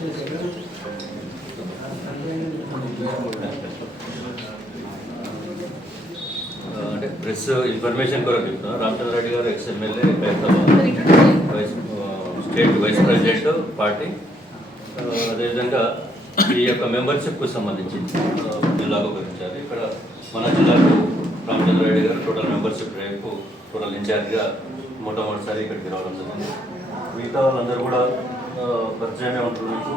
అంటే press information కొరకు చెప్తున్నా. రామచంద్ర రెడ్డి గారు ex MLA state vice president party. అదేవిధంగా ఈ యొక్క మెంబర్షిప్కు సంబంధించి జిల్లాకు గురించారు. ఇక్కడ మన జిల్లాకు రామచంద్ర రెడ్డి గారు టోటల్ మెంబర్షిప్ రేపు టోటల్ ఇన్ఛార్జ్గా మొట్టమొదటిసారి ఇక్కడికి రావడం జరిగింది. మిగతా వాళ్ళందరూ కూడా పరిచయమే ఉంటున్నట్టు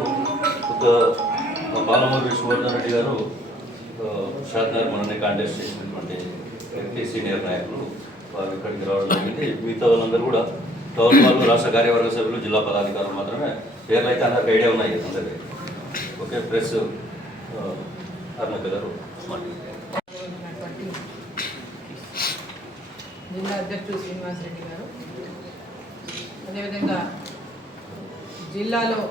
ఒక బాలమూరి విష్ణువర్ధన్ రెడ్డి గారు షాద్నగర్ మనల్ని కాంటెస్ట్ చేసినటువంటి సీనియర్ నాయకులు వారు ఇక్కడికి రావడం జరిగింది. మిగతా వాళ్ళందరూ కూడా టౌన్ వాళ్ళు, రాష్ట్ర కార్యవర్గ సభ్యులు, జిల్లా పదాధికారులు మాత్రమే. పేర్లు అయితే అందరికి ఐడియా ఉన్నాయి అందరికీ. ఓకే, ప్రెస్ అర్ణక గారు జిల్లా అధ్యక్షుడు శ్రీనివాసరెడ్డి గారు, అదేవిధంగా జిల్లాలో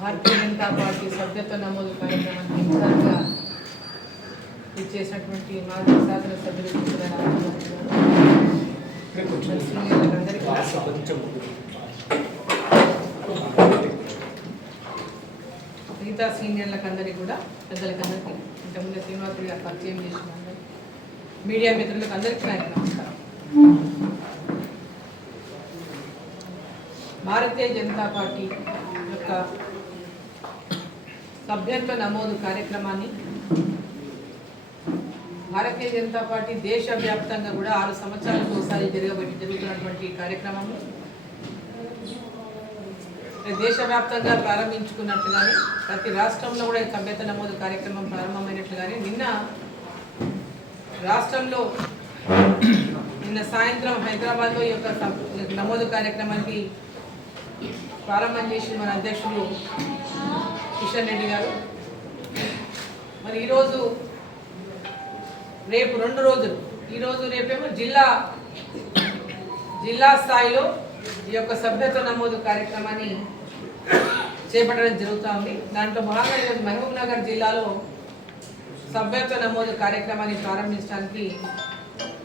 భారతీయ జనతా పార్టీ సభ్యత్వ నమోదు కార్యక్రమానికి ఇన్ఛార్జ్గా ఇచ్చేసినటువంటి మాజీ శాసనసభ్యులు మిగతా సీనియర్లకు అందరికీ కూడా పెద్దలకందరికీ ఇంతకుముందు శ్రీనివాసరెడ్డి గారు పరిచయం చేసిన మీడియా మిత్రులకు అందరికీ నాకు నమస్కారం. భారతీయ జనతా పార్టీ యొక్క సభ్యత్వ నమోదు కార్యక్రమాన్ని భారతీయ జనతా పార్టీ దేశవ్యాప్తంగా కూడా 6 సంవత్సరాలకు ఒకసారి జరుగుతున్నటువంటి కార్యక్రమము దేశవ్యాప్తంగా ప్రారంభించుకున్నట్లుగానే ప్రతి రాష్ట్రంలో కూడా సభ్యత్వ నమోదు కార్యక్రమం ప్రారంభమైనట్లుగానే రాష్ట్రంలో నిన్న సాయంత్రం హైదరాబాద్లో ఈ యొక్క నమోదు కార్యక్రమానికి ప్రారంభం చేసిన మన అధ్యక్షుడు కిషన్ రెడ్డి గారు. మరి ఈరోజు రేపు 2 రోజులు, ఈరోజు రేపేమో జిల్లా స్థాయిలో ఈ యొక్క సభ్యత్వ నమోదు కార్యక్రమాన్ని చేపట్టడం జరుగుతూ ఉంది. దాంట్లో భాగంగా ఈరోజు మహబూబ్ నగర్ జిల్లాలో సభ్యత్వ నమోదు కార్యక్రమాన్ని ప్రారంభించడానికి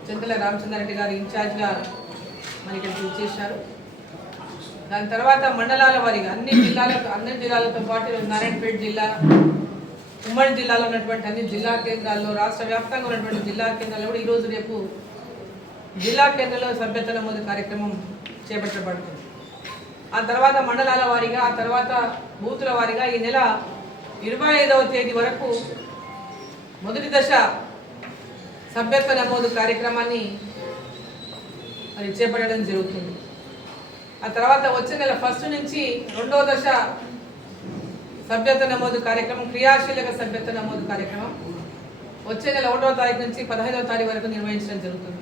చింతల రామచంద్రారెడ్డి గారు ఇన్ఛార్జ్గా మనకి ఇచ్చేశారు. దాని తర్వాత మండలాల వారీగా అన్ని జిల్లాలతో పాటు నారాయణపేట జిల్లా, ఉమ్మడి జిల్లాలో ఉన్నటువంటి అన్ని జిల్లా కేంద్రాల్లో, రాష్ట్ర వ్యాప్తంగా ఉన్నటువంటి జిల్లా కేంద్రాల్లో కూడా ఈరోజు రేపు జిల్లా కేంద్రంలో సభ్యత్వ నమోదు కార్యక్రమం చేపట్టబడుతుంది. ఆ తర్వాత మండలాల వారీగా, ఆ తర్వాత బూతుల వారీగా ఈ నెల 25వ తేదీ వరకు మొదటి దశ సభ్యత్వ నమోదు కార్యక్రమాన్ని మరి చేపట్టడం జరుగుతుంది. ఆ తర్వాత వచ్చే నెల 1 నుంచి 2వ దశ సభ్యత్వ నమోదు కార్యక్రమం, క్రియాశీలక సభ్యత్వ నమోదు కార్యక్రమం వచ్చే నెల 1వ తారీఖు నుంచి 15వ తారీఖు వరకు నిర్వహించడం జరుగుతుంది.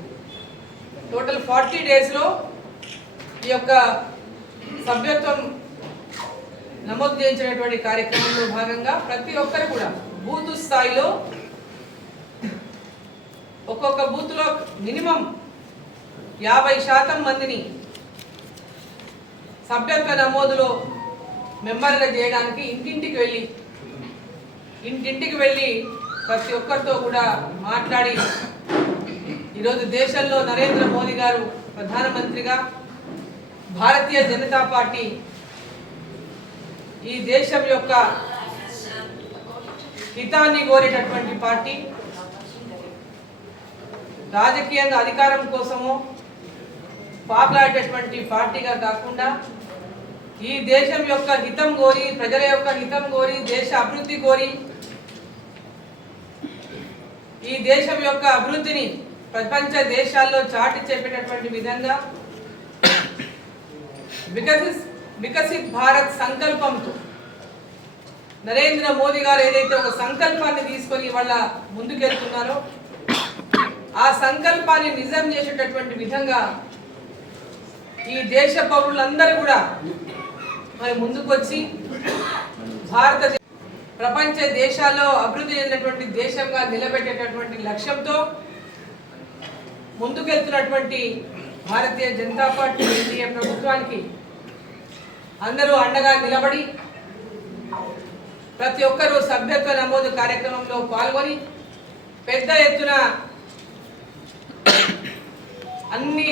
టోటల్ 40 డేస్లో ఈ యొక్క సభ్యత్వం నమోదు చేయించినటువంటి కార్యక్రమంలో భాగంగా ప్రతి ఒక్కరు కూడా బూత్ స్థాయిలో ఒక్కొక్క బూత్లో మినిమం 50% మందిని సభ్యత్వ నమోదులో మెంబర్గా చేయడానికి ఇంటింటికి వెళ్ళి ప్రతి ఒక్కరితో కూడా మాట్లాడి ఈరోజు దేశంలో నరేంద్ర మోదీ గారు ప్రధానమంత్రిగా, భారతీయ జనతా పార్టీ ఈ దేశం యొక్క హితాన్ని కోరేటటువంటి పార్టీ, రాజకీయంగా అధికారం కోసమో పాకులాడేటటువంటి పార్టీగా కాకుండా ఈ దేశం యొక్క హితం కోరి, ప్రజల యొక్క హితం కోరి, దేశ అభివృద్ధి కోరి, ఈ దేశం యొక్క అభివృద్ధిని ప్రపంచ దేశాల్లో చాటి చెప్పేటటువంటి విధంగా వికసిత్ భారత్ సంకల్పంతో నరేంద్ర మోదీ గారు ఏదైతే ఒక సంకల్పాన్ని తీసుకొని వాళ్ళ ముందుకెళ్తున్నారో ఆ సంకల్పాన్ని నిజం చేసేటటువంటి విధంగా ఈ దేశ పౌరులందరూ కూడా మరి ముందుకొచ్చి భారతదేశ ప్రపంచ దేశాల్లో అభివృద్ధి చెందినటువంటి దేశంగా నిలబెట్టేటటువంటి లక్ష్యంతో ముందుకెళ్తున్నటువంటి భారతీయ జనతా పార్టీ ఎన్డీఏ ప్రభుత్వానికి అందరూ అండగా నిలబడి ప్రతి ఒక్కరూ సభ్యత్వ నమోదు కార్యక్రమంలో పాల్గొని పెద్ద ఎత్తున అన్ని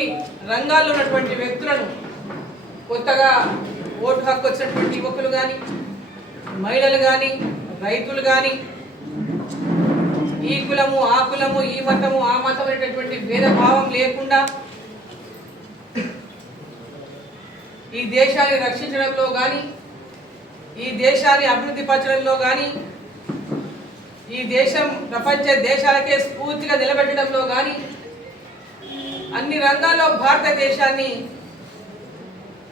రంగాల్లో ఉన్నటువంటి వ్యక్తులను కొత్తగా ఓటు హక్కు వచ్చినటువంటి యువకులు కానీ, మహిళలు కానీ, రైతులు కానీ, ఈ కులము ఆ కులము, ఈ మతము ఆ మతం అనేటటువంటి భేదభావం లేకుండా ఈ దేశాన్ని రక్షించడంలో కానీ, ఈ దేశాన్ని అభివృద్ధి పరచడంలో కానీ, ఈ దేశం ప్రపంచ దేశాలకే స్ఫూర్తిగా నిలబెట్టడంలో కానీ అన్ని రంగాల్లో భారతదేశాన్ని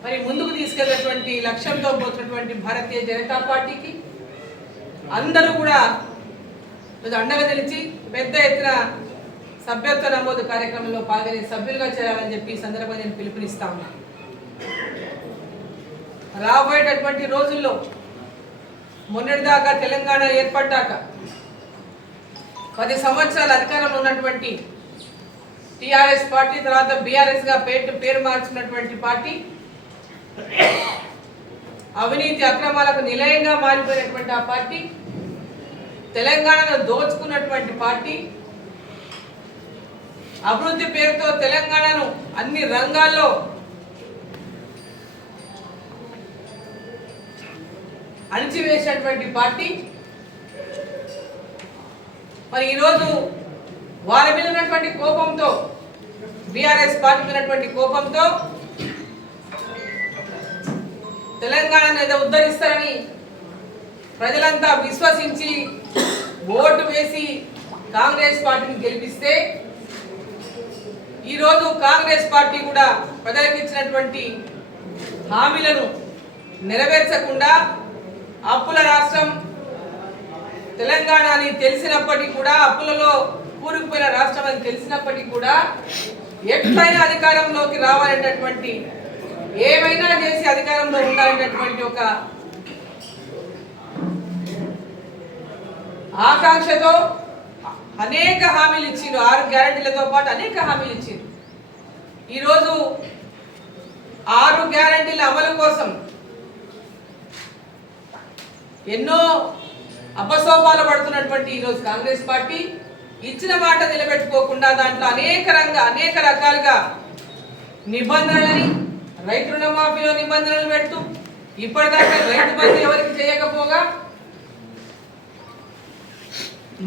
మరి ముందుకు తీసుకెళ్ళినటువంటి లక్ష్యంతో పోతున్నటువంటి భారతీయ జనతా పార్టీకి అందరూ కూడా అండగా నిలిచి పెద్ద ఎత్తున సభ్యత్వ నమోదు కార్యక్రమంలో పాల్గొనే సభ్యులుగా చేరాలని చెప్పి ఈ సందర్భంగా నేను పిలుపునిస్తా ఉన్నాను. రాబోయేటటువంటి రోజుల్లో మొన్నటిదాకా తెలంగాణ ఏర్పడ్డాక 10 సంవత్సరాల అధికారంలో ఉన్నటువంటి టిఆర్ఎస్ పార్టీ తర్వాత బీఆర్ఎస్ గా పేరు మార్చుకున్నటువంటి పార్టీ అవినీతి అక్రమాలకు నిలయంగా మారిపోయినటువంటి ఆ పార్టీ, తెలంగాణను దోచుకున్నటువంటి పార్టీ, అభివృద్ధి పేరుతో తెలంగాణను అన్ని రంగాల్లో అణిచివేసినటువంటి పార్టీ మరి ఈరోజు వారి మీద ఉన్నటువంటి కోపంతో, బీఆర్ఎస్ పార్టీ ఉన్నటువంటి కోపంతో తెలంగాణను ఏదో ఉద్ధరిస్తారని ప్రజలంతా విశ్వసించి ఓటు వేసి కాంగ్రెస్ పార్టీని గెలిపిస్తే ఈరోజు కాంగ్రెస్ పార్టీ కూడా ప్రజలకు ఇచ్చినటువంటి హామీలను నెరవేర్చకుండా అప్పుల రాష్ట్రం తెలంగాణ అని తెలిసినప్పటికీ కూడా, అప్పులలో కూరుకుపోయిన రాష్ట్రం అని తెలిసినప్పటికీ కూడా ఎట్లయినా అధికారంలోకి రావాలనేటటువంటి, ఏమైనా చేసి అధికారంలో ఉండాలనేటటువంటి ఒక ఆకాంక్షతో అనేక హామీలు ఇచ్చిండు. 6 గ్యారంటీలతో పాటు అనేక హామీలు ఇచ్చిండు. ఈరోజు 6 గ్యారంటీల అమలు కోసం ఎన్నో అపసోపాలు పడుతున్నటువంటి ఈరోజు కాంగ్రెస్ పార్టీ ఇచ్చిన మాట నిలబెట్టుకోకుండా దాంట్లో అనేక రకాలుగా నిబంధనలని, రైతు రుణమాఫీలో నిబంధనలు పెడుతూ ఇప్పటిదాకా రైతు బంధు ఎవరికి చేయకపోగా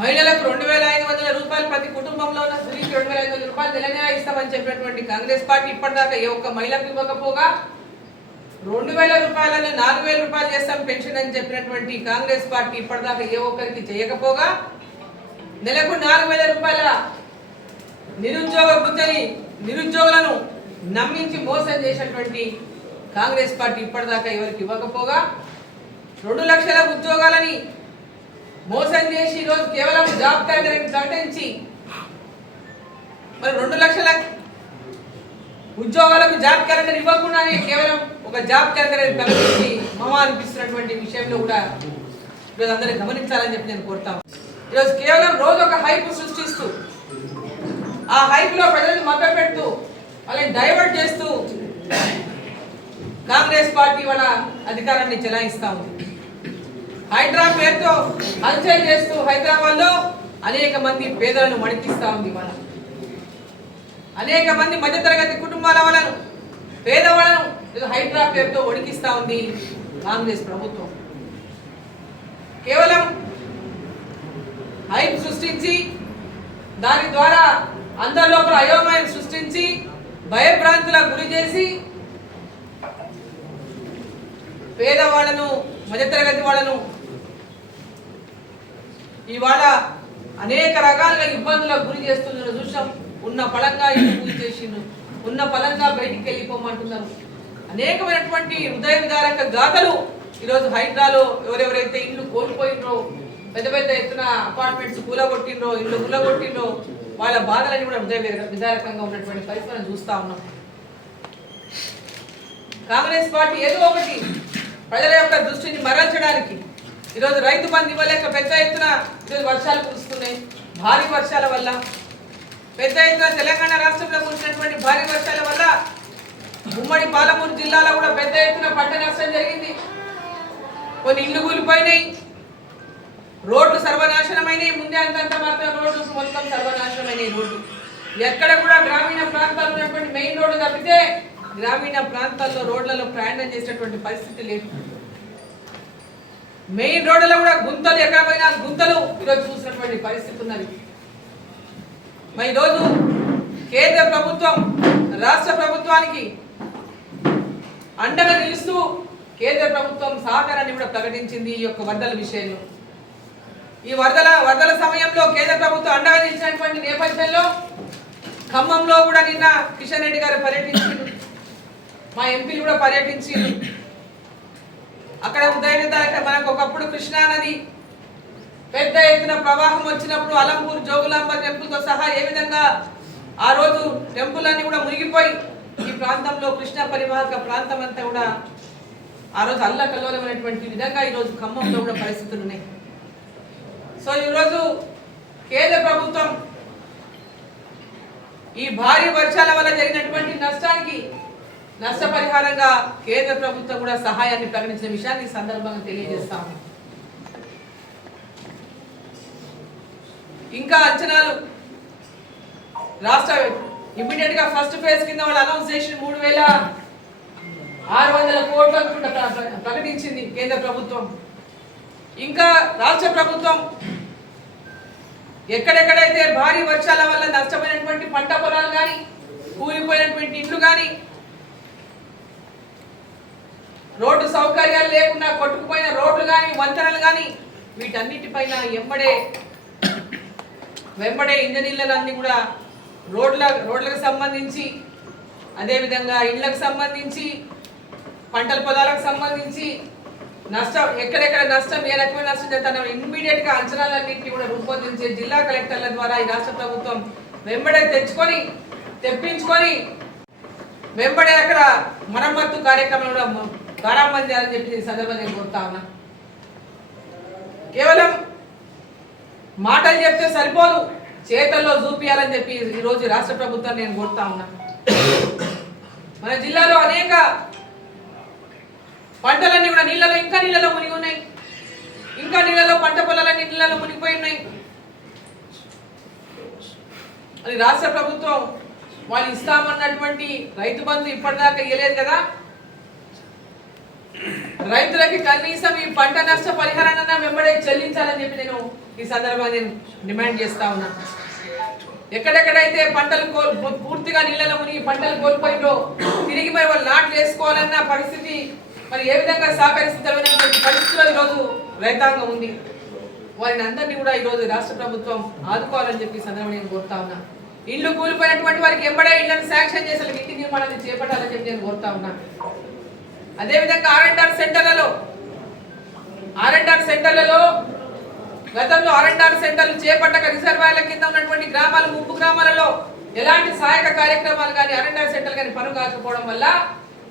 మహిళలకు 2,500 రూపాయలు ప్రతి కుటుంబంలో ఉన్న స్త్రీకి 2,500 రూపాయలు నెల ఇస్తామని చెప్పినటువంటి కాంగ్రెస్ పార్టీ ఇప్పటిదాకా ఏ ఒక్క మహిళకు ఇవ్వకపోగా 2,000 రూపాయలను 4,000 రూపాయలు చేస్తాం పెన్షన్ అని చెప్పినటువంటి కాంగ్రెస్ పార్టీ ఇప్పటిదాకా ఏ ఒక్కరికి చేయకపోగా నెలకు 4,000 రూపాయల నిరుద్యోగ వృత్తిని నిరుద్యోగులను నమ్మించి మోసం చేసినటువంటి కాంగ్రెస్ పార్టీ ఇప్పటిదాకా ఎవరికి ఇవ్వకపోగా 2 లక్షల ఉద్యోగాలని మోసం చేసి ఈరోజు కేవలం జాబ్ క్యాలెండర్ ప్రకటించి మరి 2 లక్షల ఉద్యోగాలకు జాబ్ క్యాలెండర్ ఇవ్వకుండానే కేవలం ఒక జాబ్ క్యాలెండర్ ప్రకటించి మమా అనిపిస్తున్నటువంటి విషయంలో కూడా ఈరోజు అందరూ గమనించాలని చెప్పి నేను కోరుతాను. ఈరోజు కేవలం రోజు ఒక హైప్ సృష్టిస్తూ ఆ హైప్ లో ప్రజలను మభ్యపెడుతూ వాళ్ళని డైవర్ట్ చేస్తూ కాంగ్రెస్ పార్టీ వాళ్ళ అధికారాన్ని చెలాయిస్తా ఉంది. హైడ్రా పేరుతో హల్చల్ చేస్తూ హైదరాబాద్ లో అనేక మంది పేదలను మణికిస్తా ఉంది. అనేక మంది మధ్యతరగతి కుటుంబాల వాళ్ళను, పేదవాళ్ళను హైడ్రా పేరుతో వణికిస్తా ఉంది కాంగ్రెస్ ప్రభుత్వం. కేవలం హైప్ సృష్టించి దాని ద్వారా అందరి లోపల అయోమయం సృష్టించి భయభ్రాంతులకు గురి చేసి పేదవాళ్లను, మధ్యతరగతి వాళ్ళను ఇవాళ అనేక రకాలుగా ఇబ్బందులకు గురి చేస్తున్న చూసాం. ఉన్న పలంగా ఇల్లు పూజ చేసిండు, ఉన్న పలంగా బయటికి వెళ్ళిపోమంటున్నారు. అనేకమైనటువంటి హృదయ విదారక గాథలు ఈరోజు హైడ్రాలో ఎవరెవరైతే ఇల్లు కోల్పోయినరో, పెద్ద పెద్ద ఎత్తున అపార్ట్మెంట్స్ కూలగొట్టినరో, ఇల్లు కూలగొట్టినరో వాళ్ళ బాధలని కూడా హృదయ విదారకంగా ఉన్నటువంటి పరిస్థితులను చూస్తా ఉన్నాం. కాంగ్రెస్ పార్టీ ఏదో ఒకటి ప్రజల యొక్క దృష్టిని మరల్చడానికి ఈరోజు రైతు బంధు ఇవ్వలేక పెద్ద ఎత్తున ఈరోజు వర్షాలు కురుస్తున్నాయి. భారీ వర్షాల వల్ల పెద్ద ఎత్తున తెలంగాణ రాష్ట్రంలో కురిసినటువంటి భారీ వర్షాల వల్ల ఉమ్మడి పాలమూరు జిల్లాలో కూడా పెద్ద ఎత్తున పంట నష్టం జరిగింది. కొన్ని ఇల్లు కూలిపోయినాయి, రోడ్లు సర్వనాశనమైనవి. ముందే అంతంత మాత్రం రోడ్లు మొత్తం సర్వనాశనమైనవి. రోడ్లు ఎక్కడ కూడా గ్రామీణ ప్రాంతాల్లో ఉన్నటువంటి మెయిన్ రోడ్డు తప్పితే గ్రామీణ ప్రాంతాల్లో రోడ్లలో ప్రయాణం చేసేటువంటి పరిస్థితి లేదు. మెయిన్ రోడ్లలో కూడా గుంతలు, ఎక్కడ పోయినా గుంతలు ఈరోజు చూసినటువంటి పరిస్థితి ఉన్నది. మరి ఈరోజు కేంద్ర ప్రభుత్వం రాష్ట్ర ప్రభుత్వానికి అండగా నిలుస్తూ కేంద్ర ప్రభుత్వం సహకారాన్ని కూడా ప్రకటించింది ఈ యొక్క వరదల విషయంలో. ఈ వరదల సమయంలో కేంద్ర ప్రభుత్వం అండగా నిలిచినటువంటి నేపథ్యంలో ఖమ్మంలో కూడా నిన్న కిషన్ రెడ్డి గారు పర్యటించారు, మా ఎంపీలు కూడా పర్యటించారు. అక్కడ ఉదయం మనకు ఒకప్పుడు కృష్ణా నది పెద్ద ఎత్తున ప్రవాహం వచ్చినప్పుడు అలంపూర్ జోగులాంబ టెంపుల్తో సహా ఏ విధంగా ఆ రోజు టెంపుల్ అన్ని కూడా మునిగిపోయి ఈ ప్రాంతంలో కృష్ణా పరివాహక ప్రాంతం అంతా కూడా ఆ రోజు అల్లకల్లోలమైనటువంటి విధంగా ఈరోజు ఖమ్మంలో కూడా పరిస్థితులు ఉన్నాయి. సో ఈరోజు కేంద్ర ప్రభుత్వం ఈ భారీ వర్షాల వల్ల జరిగినటువంటి నష్టానికి నష్టపరిహారంగా కేంద్ర ప్రభుత్వం కూడా సహాయాన్ని ప్రకటించిన విషయాన్ని ఈ సందర్భంగా తెలియజేస్తాము. ఇంకా అంచనాలు రాష్ట్ర ఇమ్మీడియట్ గా ఫస్ట్ ఫేజ్ కింద వాళ్ళు అనౌన్స్ చేసిన 3,600 కోట్లను ప్రకటించింది కేంద్ర ప్రభుత్వం. ఇంకా రాష్ట్ర ప్రభుత్వం ఎక్కడెక్కడైతే భారీ వర్షాల వల్ల నష్టపోయినటువంటి పంట పొలాలు కానీ, కూలిపోయినటువంటి ఇండ్లు కానీ, రోడ్డు సౌకర్యాలు లేకుండా కొట్టుకుపోయిన రోడ్లు కానీ, వంతెనలు కానీ, వీటన్నిటిపైన వెంబడే ఇంజనీర్లన్నీ కూడా రోడ్లకు సంబంధించి, అదేవిధంగా ఇళ్లకు సంబంధించి, పంటల పొలాలకు సంబంధించి నష్టం ఎక్కడెక్కడ నష్టం, ఏ రకమైన నష్టం చేస్తానో ఇమ్మీడియట్ గా అంచనాలన్నింటినీ కూడా రూపొందించే జిల్లా కలెక్టర్ల ద్వారా ఈ రాష్ట్ర ప్రభుత్వం వెంబడే తెప్పించుకొని వెంబడే అక్కడ మరమ్మత్తు కార్యక్రమం కూడా ప్రారంభం చేయాలని చెప్పి ఈ సందర్భంగా నేను కోరుతా ఉన్నా. కేవలం మాటలు చెప్తే సరిపోదు, చేతల్లో చూపియాలని చెప్పి ఈరోజు రాష్ట్ర ప్రభుత్వాన్ని నేను కోరుతా ఉన్నా. మన జిల్లాలో అనేక పంటలన్నీ కూడా నీళ్ళలో మునిగి ఉన్నాయి. ఇంకా నీళ్ళలో పంట పొలాలన్నీ నీళ్ళలో మునిగిపోయి ఉన్నాయి. అది రాష్ట్ర ప్రభుత్వం వాళ్ళు ఇస్తామన్నటువంటి రైతు బంధు ఇప్పటిదాకా ఇవ్వలేదు కదా. రైతులకి కనీసం ఈ పంట నష్ట పరిహారాన్ని వెంబడే చెల్లించాలని చెప్పి నేను ఈ సందర్భంగా డిమాండ్ చేస్తా ఉన్నా. ఎక్కడెక్కడైతే పంటలు పూర్తిగా నీళ్ళలో మునిగి పంటలు కోల్పోయిందో తిరిగి మరి వాళ్ళు నాట్లు వేసుకోవాలన్న పరిస్థితి మరి ఏ విధంగా సహకరిస్తున్నటువంటి పరిస్థితుల్లో ఈరోజు రైతాంగం ఉంది. వారిని అందరినీ కూడా ఈరోజు రాష్ట్ర ప్రభుత్వం ఆదుకోవాలని చెప్పి సందర్భంగా నేను కోరుతా ఉన్నా. ఇల్లు కూలిపోయినటువంటి వారికి ఎంబడే ఇళ్లను శాంక్షన్ చేసి ఇంటి నిర్మాణాన్ని చేపట్టాలని చెప్పి నేను కోరుతా ఉన్నా. అదేవిధంగా ఆర్ఎండ్ఆర్ సెంటర్లలో గతంలో ఆర్ఎండ్ఆర్ సెంటర్లు చేపట్టక రిజర్వాయర్ల కింద ఉన్నటువంటి గ్రామాలు, ముప్పు గ్రామాలలో ఎలాంటి సహాయక కార్యక్రమాలు కానీ ఆర్ఎండ్ఆర్ సెంటర్ కానీ పనులు కాకపోవడం వల్ల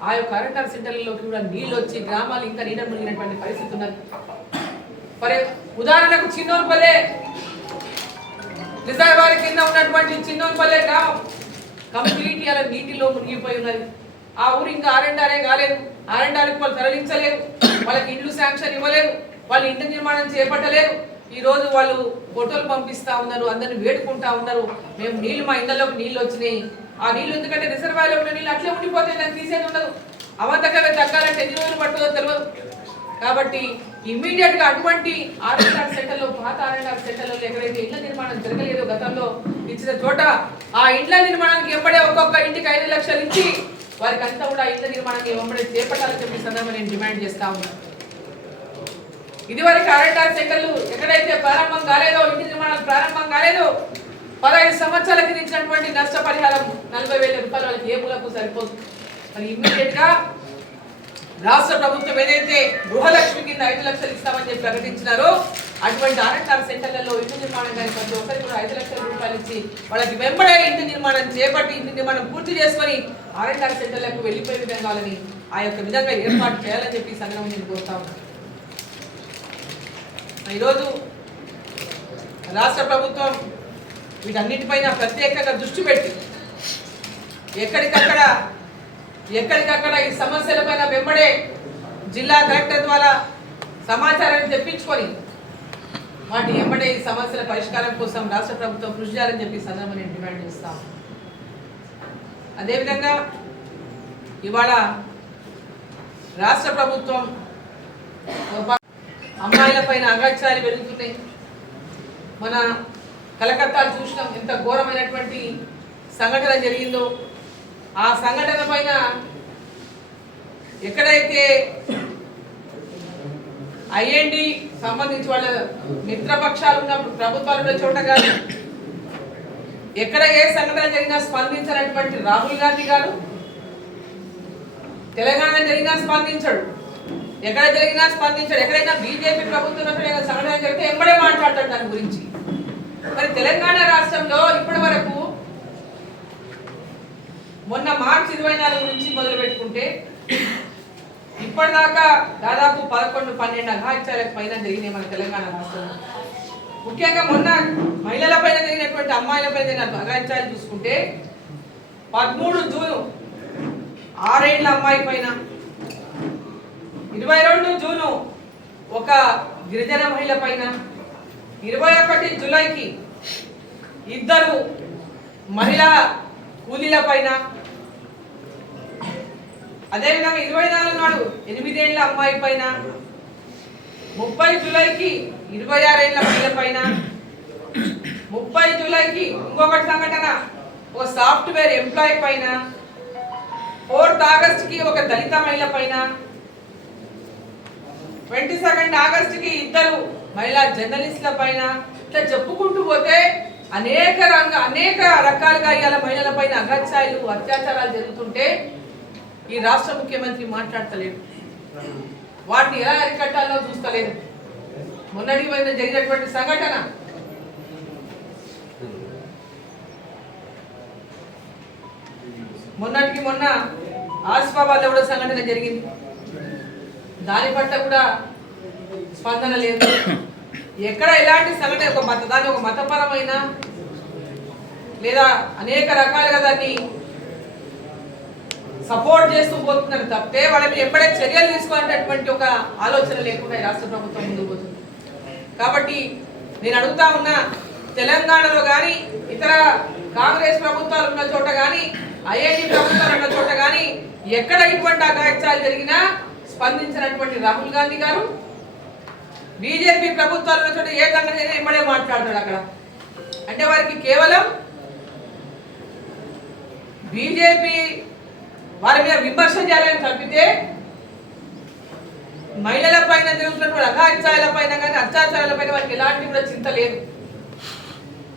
ఆ యొక్క ఆర్ఎండ్ఆర్ సెంటర్లలోకి కూడా నీళ్ళు వచ్చి గ్రామాలు ఇంకా నీట మునిగినటువంటి పరిస్థితి ఉన్నది. మరి ఉదాహరణకు చిన్నోన్పల్లె రిజర్వాయర్ కింద ఉన్నటువంటి చిన్నోన్పల్లె గ్రామం కంప్లీట్ అలా నీటిలో మునిగిపోయి ఉన్నది. ఆ ఊరు ఇంకా ఆర్ఎండ్ఆర్ఏ కాలేదు, ఆర్ఎండ్ఆర్కి వాళ్ళు తరలించలేదు, వాళ్ళకి ఇండ్లు శాంక్షన్ ఇవ్వలేదు, వాళ్ళు ఇంటి నిర్మాణం చేపట్టలేదు. ఈ రోజు వాళ్ళు ఫోటోలు పంపిస్తా ఉన్నారు, అందరిని వేడుకుంటా ఉన్నారు, మేము నీళ్లు మా ఇళ్లలోకి నీళ్ళు వచ్చినాయి. ఆ నీళ్లు ఎందుకంటే రిజర్వాయర్లో ఉన్న నీళ్ళు అట్లే ఉండిపోతే దాన్ని తీసేది ఉండదు. అవంతకవే తగ్గాలంటే ఎన్ని రోజులు పడుతుందో తెలియదు. కాబట్టి ఇమ్మీడియట్ గా అటువంటి ఆర్ఎండ్ఆర్ సెంటర్లో, పాత ఆర్ఎండ్ఆర్ సెంటర్లో ఎక్కడైతే ఇళ్ల నిర్మాణం జరగలేదో గతంలో ఇచ్చిన చోట ఆ ఇండ్ల నిర్మాణానికి ఎంబడే ఒక్కొక్క ఇంటికి 5 లక్షలు ఇచ్చి వారికి అంతా కూడా ఇళ్ల నిర్మాణాన్ని ఎంబడే చేపట్టాలని చెప్పి సందర్భంగా నేను డిమాండ్ చేస్తా ఉన్నాను. ఇదివరకు ఆర్ఎండ్ఆర్ సెంటర్లు ఎక్కడైతే ప్రారంభం కాలేదో, ఇంటి నిర్మాణాలు ప్రారంభం కాలేదో 15 సంవత్సరాల కింద ఇచ్చినటువంటి నష్టపరిహారం 40,000 రూపాయలు వాళ్ళకి ఏ మూలకు సరిపోదు. మరి ఇమ్మీడియట్ గా రాష్ట్ర ప్రభుత్వం ఏదైతే గృహలక్ష్మి కింద 5 లక్షలు ఇస్తామని చెప్పి ప్రకటించినారో అటువంటి ఆర్ఎండ్ఆర్ సెంటర్లలో ఇంటి నిర్మాణం కానీ ప్రతి ఒక్కరికి కూడా 5 లక్షల రూపాయలు ఇచ్చి వాళ్ళకి వెంబడే ఇంటి నిర్మాణం చేపట్టి ఇంటి నిర్మాణం పూర్తి చేసుకొని ఆర్ఎండ్ఆర్ సెంటర్లకు వెళ్ళిపోయే విధంగా వాళ్ళని ఆ యొక్క విధంగా ఏర్పాటు చేయాలని చెప్పి సందర్భంగా నేను కోరుతా ఉన్నాను. ఈరోజు రాష్ట్ర ప్రభుత్వం వీటన్నిటిపైన ప్రత్యేకంగా దృష్టి పెట్టి ఎక్కడికక్కడ ఈ సమస్యలపైన వెంబడే జిల్లా కలెక్టర్ ద్వారా సమాచారాన్ని తెప్పించుకొని వాటి వెంబడే ఈ సమస్యల పరిష్కారం కోసం రాష్ట్ర ప్రభుత్వం కృషి చేయాలని చెప్పి సందర్భంగా నేను డిమాండ్ చేస్తాను. అదేవిధంగా ఇవాళ రాష్ట్ర ప్రభుత్వం అమ్మాయిల పైన అగాచాలు పెరుగుతున్నాయి. మన కలకత్తా చూసినాం ఎంత ఘోరమైనటువంటి సంఘటన జరిగిందో. ఆ సంఘటన పైన ఎక్కడైతే ఐఎన్డి సంబంధించి వాళ్ళ మిత్రపక్షాలు ఉన్న ప్రభుత్వాలు ఉన్న చోట కానీ ఎక్కడ ఏ సంఘటన జరిగినా స్పందించినటువంటి రాహుల్ గాంధీ గారు తెలంగాణ జరిగినా స్పందించడు, ఎక్కడ జరిగినా స్పందించడు. ఎక్కడైనా బీజేపీ ప్రభుత్వం సంఘటన జరిగితే ఎంబడే మాట్లాడతాడు దాని గురించి. మరి తెలంగాణ రాష్ట్రంలో ఇప్పటి వరకు మొన్న మార్చి 24 నుంచి మొదలు పెట్టుకుంటే ఇప్పటిదాకా దాదాపు 11-12 అఘాయిత్యాలకు పైన జరిగినాయి మన తెలంగాణ రాష్ట్రంలో. ముఖ్యంగా మొన్న మహిళల పైన జరిగినటువంటి అమ్మాయిల పైన జరిగిన అఘాయిత్యాలు చూసుకుంటే 13 జూన్ 6 ఏళ్ల అమ్మాయి పైన, 22 జూను ఒక గిరిజన మహిళ పైన, 21 జూలైకి 2 మహిళా కూలీల పైన, అదేవిధంగా 24 నాడు 8 ఏళ్ల అమ్మాయి పైన, 30 జూలైకి 26 ఏళ్ల మహిళ పైన, 30 జూలైకి ఇంకొకటి సంఘటన ఒక సాఫ్ట్వేర్ ఎంప్లాయీ పైన, 4th ఆగస్టుకి ఒక దళిత మహిళ పైన, 22nd ఆగస్టుకి 2 మహిళా జర్నలిస్టుల పైన, ఇట్లా చెప్పుకుంటూ పోతే అనేక రకాలుగా ఇవాళ మహిళల పైన అగత్యాలు అత్యాచారాలు జరుగుతుంటే ఈ రాష్ట్ర ముఖ్యమంత్రి మాట్లాడతలేడు. వాటిని ఎలా అరికట్టాలో చూస్తలేదు. మొన్నటి జరిగినటువంటి సంఘటన మొన్నటికి మొన్న ఆసిఫాబాద్ లో కూడా సంఘటన జరిగింది. దాని పట్ల కూడా స్పందన లేదు. ఎక్కడ ఎలాంటి సంఘటన దాన్ని ఒక మతపరమైన లేదా అనేక రకాలుగా దాన్ని సపోర్ట్ చేస్తూ పోతున్నారు తప్పితే వాళ్ళని ఎప్పుడే చర్యలు తీసుకోవాలనేటువంటి ఒక ఆలోచన లేకుండా ఈ రాష్ట్ర ప్రభుత్వం ముందుకు పోతుంది. కాబట్టి నేను అడుగుతా ఉన్నా, తెలంగాణలో కానీ ఇతర కాంగ్రెస్ ప్రభుత్వాలు ఉన్న చోట కానీ ఐఎన్డి ప్రభుత్వాలు ఉన్న చోట కానీ ఎక్కడ ఇటువంటి అఘాయిత్యాలు జరిగినా స్పందించినటువంటి రాహుల్ గాంధీ గారు బీజేపీ ప్రభుత్వాలు ఉన్న చోట ఏ సంఘటన జరిగినా ఇమ్మడే మాట్లాడతాడు అక్కడ. అంటే వారికి కేవలం బీజేపీ వారి మీద విమర్శ చేయాలని తప్పితే మహిళల పైన జరుగుతున్నటువంటి అఘాయిత్యాల పైన కానీ అత్యాచారాల పైన వారికి ఎలాంటి కూడా చింత లేదు,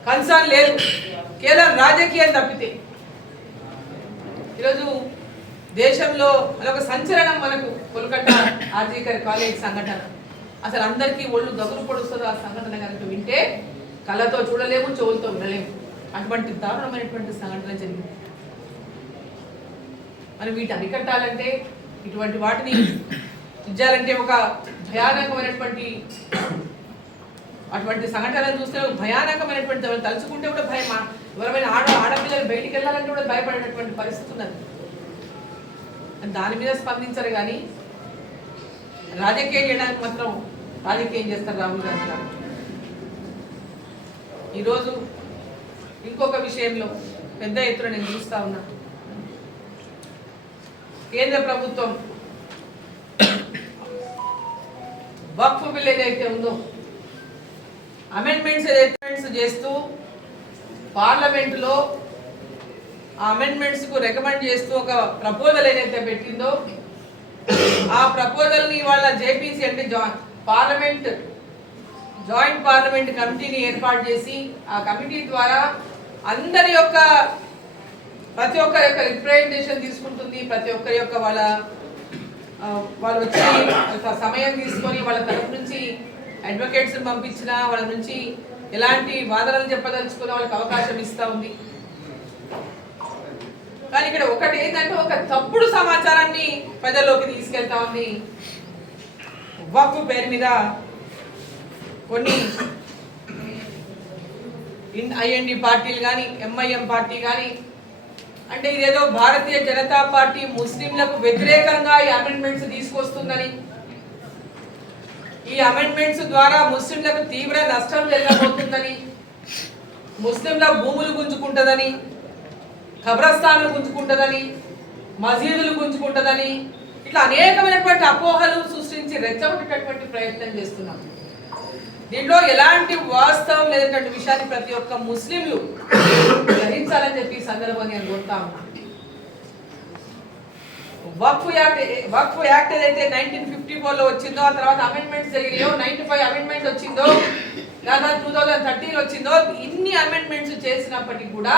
కన్సర్న్ లేదు. కేవలం రాజకీయం తప్పితే ఈరోజు దేశంలో అదొక సంచలనం మనకు కోల్కతా ఆర్జికర్ కాలేజ్ సంఘటన. అసలు అందరికీ ఒళ్ళు దగ్గర పొడుస్తుంది ఆ సంఘటన కనుక వింటే. కళ్ళతో చూడలేము, చెవులతో వినలేము. అటువంటి దారుణమైనటువంటి సంఘటన జరిగింది. మరి వీటి అరికట్టాలంటే, ఇటువంటి వాటిని ఇచ్చారంటే ఒక భయానకమైనటువంటి అటువంటి సంఘటనలు చూస్తే భయానకమైనటువంటి తలుచుకుంటే కూడా భయం. ఎవరైనా ఆడపిల్లలు బయటికి వెళ్ళాలంటే కూడా భయపడేటటువంటి పరిస్థితి ఉన్నది. దాని మీద స్పందించరు కానీ రాజకీయం చేయడానికి మాత్రం రాజకీయం చేస్తారు రాహుల్ గాంధీ గారు. ఈరోజు ఇంకొక విషయంలో పెద్ద ఎత్తున నేను చూస్తా ఉన్నా. కేంద్ర ప్రభుత్వం వక్ఫ్ బిల్ ఏదైతే ఉందో అమెండ్మెంట్స్ చేస్తూ పార్లమెంటులో ఆ అమెండ్మెంట్స్ కు రికమెండ్ చేస్తూ ఒక ప్రపోజల్ ఏదైతే పెట్టిందో ఆ ప్రపోజల్ ని వాళ్ళ జేపీసీ అంటే జాయింట్ పార్లమెంట్ కమిటీని ఏర్పాటు చేసి ఆ కమిటీ ద్వారా అందరి యొక్క ప్రతి ఒక్కరి యొక్క రిప్రజెంటేషన్ తీసుకుంటుంది. ప్రతి ఒక్కరి యొక్క వాళ్ళు వచ్చి సమయం తీసుకొని వాళ్ళ తరఫు నుంచి అడ్వకేట్స్ పంపించిన వాళ్ళ నుంచి ఎలాంటి వాదనలు చెప్పదలుచుకున్న వాళ్ళకి అవకాశం ఇస్తూ ఉంది. కానీ ఇక్కడ ఒకటి ఏంటంటే ఒక తప్పుడు సమాచారాన్ని ప్రజల్లోకి తీసుకెళ్తా ఉంది. వక్ఫ్ పేరు మీద కొన్ని ఐఎన్డి పార్టీలు కానీ ఎంఐఎం పార్టీ కానీ అంటే ఇదేదో భారతీయ జనతా పార్టీ ముస్లింలకు వ్యతిరేకంగా ఈ అమెండ్మెంట్స్ తీసుకొస్తుందని, ఈ అమెండ్మెంట్స్ ద్వారా ముస్లింలకు తీవ్ర నష్టం జరగబోతుందని, ముస్లింల భూములు గుంజుకుంటుందని, ఖబరస్థాన్లు గుంజుకుంటుందని మసీదులు గుంజుకుంటుందని ఇట్లా అనేకమైనటువంటి అపోహలు సృష్టించి రెచ్చగొట్టేటటువంటి ప్రయత్నం చేస్తున్నాం. దీంట్లో ఎలాంటి వాస్తవం లేనటువంటి విషయాన్ని ప్రతి ఒక్క ముస్లింలు గ్రహించాలని చెప్పి ఈ సందర్భంగా నేను కోరుతా ఉన్నా. వక్ఫ్ యాక్ట్ ఏదైతే 1954 లో వచ్చిందో, ఆ తర్వాత అమెండ్మెంట్స్ జరిగాయో, 95 అమెండ్మెంట్ వచ్చిందో, దాదాపు 2013 వచ్చిందో, ఇన్ని అమెండ్మెంట్స్ చేసినప్పటికీ కూడా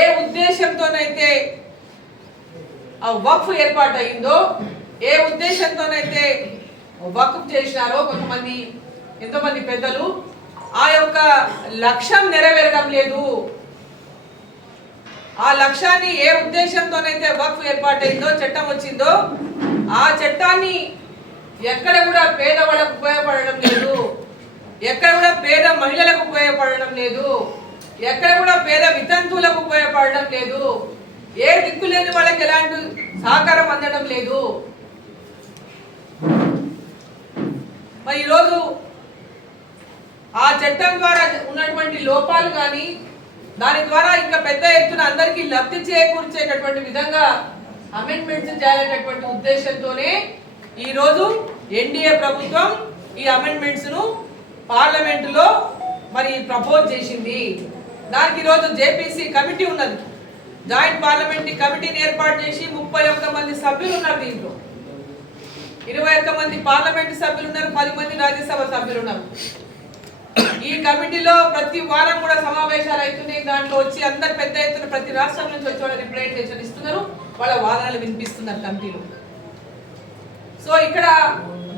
ఏ ఉద్దేశంతోనైతే ఆ వక్ఫ్ ఏర్పాటు అయిందో, ఏ ఉద్దేశంతోనైతే వక్ఫ్ చేసినారో కొంతమంది ఎంతోమంది పెద్దలు, ఆ యొక్క లక్ష్యం నెరవేరడం లేదు. ఆ లక్ష్యాన్ని ఏ ఉద్దేశంతోనైతే వక్ఫ్ ఏర్పాటైందో, చట్టం వచ్చిందో, ఆ చట్టాన్ని ఎక్కడ కూడా పేదవాళ్ళకు ఉపయోగపడడం లేదు, ఎక్కడ కూడా పేద మహిళలకు ఉపయోగపడడం లేదు, ఎక్కడ కూడా పేద వితంతువులకు ఉపయోగపడడం లేదు, ఏ దిక్కు లేని వాళ్ళకి ఎలాంటి సహకారం అందడం లేదు. మరి ఈరోజు ఆ చట్టం ద్వారా ఉన్నటువంటి లోపాలు కానీ, దాని ద్వారా ఇంకా పెద్ద ఎత్తున అందరికీ లబ్ధి చేకూర్చేటటువంటి విధంగా అమెండ్మెంట్స్ చేయాలనేటువంటి ఉద్దేశంతోనే ఈరోజు ఎన్డీఏ ప్రభుత్వం ఈ అమెండ్మెంట్స్ ను పార్లమెంటులో మరి ప్రపోజ్ చేసింది. దానికి ఈరోజు జేపీసీ కమిటీ ఉన్నది, జాయింట్ పార్లమెంటరీ కమిటీని ఏర్పాటు చేసి 31 మంది సభ్యులు ఉన్నారు. దీంట్లో 21 మంది పార్లమెంటు సభ్యులు ఉన్నారు, 10 మంది రాజ్యసభ సభ్యులు ఉన్నారు. ఈ కమిటీలో ప్రతి వారం కూడా సమావేశాలు అవుతున్నాయి. దాంట్లో వచ్చి అందరు పెద్ద ఎత్తున ప్రతి రాష్ట్రం నుంచి వచ్చి వాళ్ళ రిప్రజెంటేషన్ ఇస్తున్నారు, వాళ్ళ వాదనలు వినిపిస్తున్నారు కమిటీలో. సో ఇక్కడ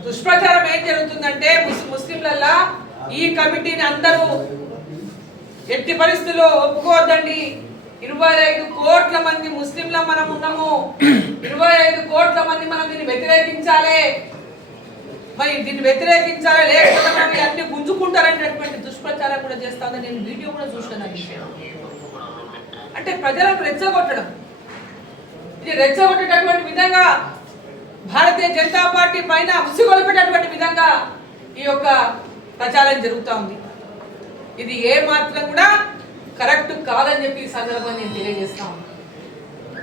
దుష్ప్రచారం ఏం జరుగుతుందంటే, ముస్లింలల్లా ఈ కమిటీని అందరూ ఎట్టి పరిస్థితుల్లో ఒప్పుకోవద్దండి, 25 కోట్ల మంది ముస్లింల మనం ఉన్నాము, 25 కోట్ల మంది మనం దీన్ని వ్యతిరేకించాలి, మరి దీన్ని వ్యతిరేకించాలి, లేకపోతే మనం అన్ని గుంజుకుంటారనేటువంటి దుష్ప్రచారం కూడా చేస్తా ఉందని నేను వీడియో కూడా చూస్తున్నాను. అంటే ప్రజలకు రెచ్చగొట్టడం, ఇది రెచ్చగొట్టేటటువంటి విధంగా భారతీయ జనతా పార్టీ పైన ఉసిగొల్పేటటువంటి విధంగా ఈ యొక్క ప్రచారం జరుగుతూ ఉంది. ఇది ఏ మాత్రం కూడా కరెక్ట్ కాదని చెప్పి ఈ సందర్భంగా నేను తెలియజేస్తా ఉన్నాను.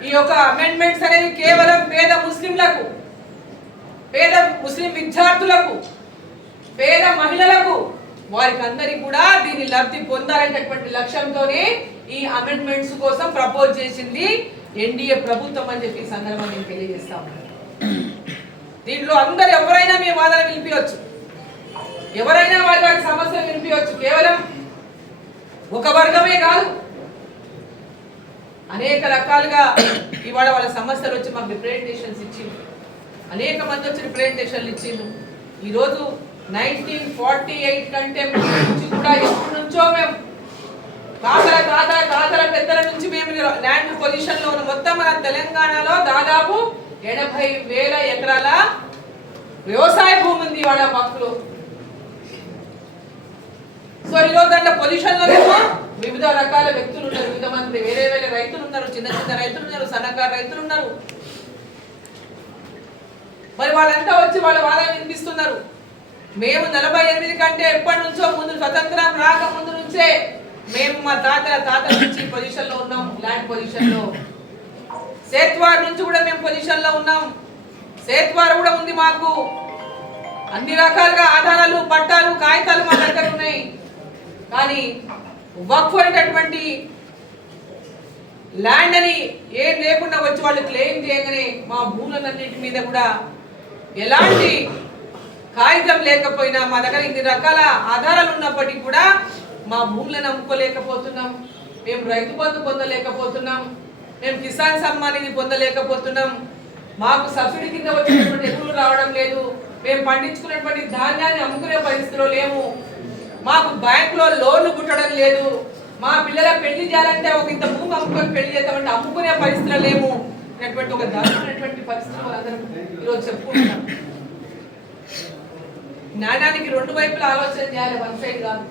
ఈ యొక్క అమెండ్మెంట్స్ అనేది కేవలం పేద ముస్లింలకు, పేద ముస్లిం విద్యార్థులకు, పేద మహిళలకు, వారికి అందరికీ కూడా దీని లబ్ధి పొందాలనేటటువంటి లక్ష్యంతోనే ఈ అమెండ్మెంట్స్ కోసం ప్రపోజ్ చేసింది ఎన్డీఏ ప్రభుత్వం అని చెప్పి ఈ సందర్భంగా నేను తెలియజేస్తా ఉన్నాను. దీంట్లో అందరు ఎవరైనా మీ వాదన వినిపించవచ్చు, ఎవరైనా వారి వారి సమస్యలు వినిపించవచ్చు. కేవలం ఒక వర్గమే కాదు, అనేక రకాలుగా ఇవాళ వాళ్ళ సమస్యలు వచ్చి మాకు రిప్రజెంటేషన్స్ ఇచ్చింది, అనేక మంది వచ్చి రిప్రజెంటేషన్లు ఇచ్చిండ్రు. ఈరోజు 1948 కంటే నుంచి కూడా ఎప్పటి నుంచో మేము తాతల పెద్దల నుంచి మేము ల్యాండ్ పొజిషన్ లో ఉన్న మొత్తం మన తెలంగాణలో దాదాపు 80,000 ఎకరాల వ్యవసాయ భూమి ఉంది వాళ్ళ పక్కలో. సో ఈరోజు దాంట్లో పొజిషన్ లో వివిధ రకాల వ్యక్తులు ఉన్నారు, వివిధ మంది వేరే వేరే రైతులు ఉన్నారు, చిన్న చిన్న రైతులు ఉన్నారు, సన్నకారు రైతులు ఉన్నారు. మరి వాళ్ళంతా వచ్చి వాళ్ళ వాదన వినిపిస్తున్నారు. మేము 48 కంటే ఎప్పటి నుంచో ముందు, స్వతంత్రం రాక ముందు నుంచే మేము మా తాతల నుంచి పొజిషన్ లో ఉన్నాం, ల్యాండ్ పొజిషన్ లో. సేత్వార్ నుంచి కూడా మేము పొజిషన్ లో ఉన్నాం, సేత్వార్ కూడా ఉంది మాకు. అన్ని రకాలుగా ఆధారాలు, పట్టాలు, కాగితాలు మా దగ్గర ఉన్నాయి. కానీ వక్ఫ్ అనేటటువంటి ల్యాండ్ అని ఏం లేకుండా వచ్చి వాళ్ళు క్లెయిమ్ చేయగానే మా భూములన్నింటి మీద కూడా ఎలాంటి కాగితం లేకపోయినా, మా దగ్గర ఇన్ని రకాల ఆధారాలు ఉన్నప్పటికీ కూడా మా భూములను అమ్ముకోలేకపోతున్నాం, మేము రైతు బంధు పొందలేకపోతున్నాం, మేము కిసాన్ సమ్మాన్ నిధి పొందలేకపోతున్నాం, మాకు సబ్సిడీ కింద వచ్చినటువంటి ఎరువులు రావడం లేదు, మేము పండించుకున్నటువంటి ధాన్యాన్ని అమ్ముకునే పరిస్థితిలో లేము, మాకు బ్యాంకులో లోన్లు పుట్టడం లేదు, మా పిల్లల పెళ్లి చేయాలంటే ఒక ఇంత భూమి అమ్ముకొని పెళ్లి చేద్దామంటే అమ్ముకునే పరిస్థితిలో లేము అనేటువంటి ఒక దారుణమైనటువంటి పరిస్థితులు వాళ్ళందరూ ఈరోజు చెప్పుకుంటున్నాం. జ్ఞానానికి రెండు వైపులా ఆలోచన చేయాలి, వన్ సైడ్ కాదు.